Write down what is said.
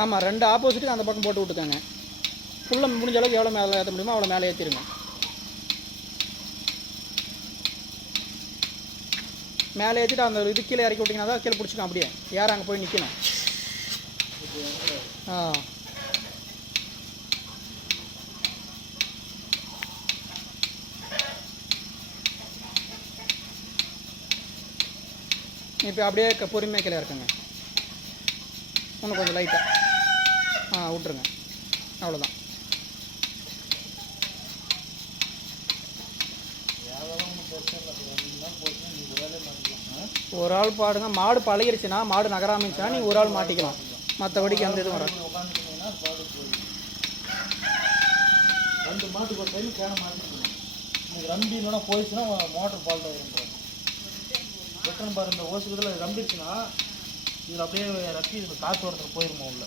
ஆமாம், 2 ஆப்போசிட்டுக்கு அந்த பக்கம் போட்டு விட்டுக்கோங்க. ஃபுல்லாக முடிஞ்ச அளவுக்கு எவ்வளோ மேலே ஏற்ற முடியுமோ அவ்வளோ மேலே ஏற்றிடுங்க. மேலே ஏற்றிட்டு அந்த இது கீழே இறக்கி விட்டிங்கன்னா தான் கீழே பிடிச்சிக்கும். அப்படியே யார் அங்கே போய் நிற்கணும். இப்போ அப்படியே பொறுமையாக கீழே இருக்குங்க. இன்னும் கொஞ்சம் லைட்டாக விட்டுருங்க. அவ்வளோதான். ஒரு ஆள் பாடுங்க. மாடு பழகிருச்சுன்னா, மாடு நகராமிச்சுன்னா நீங்கள் ஒரு ஆள் மாட்டிக்கலாம். மற்றபடிக்கு அந்த இதுவும் வராது. 2 மாட்டுக்கு ஒரு டைம் கேனை மாற்றிக்கணும். நீங்கள் ரம்பி இல்லைன்னா போயிடுச்சுன்னா மோட்டர் ஃபால்ட் ஆகிடுறாங்க. வெட்டணும் பாருங்க, இந்த ஓசுக்குதில் ரம்பிடுச்சுன்னா இதில் அப்படியே ரத்தி காற்று வரத்துக்கு போயிருமா உள்ள.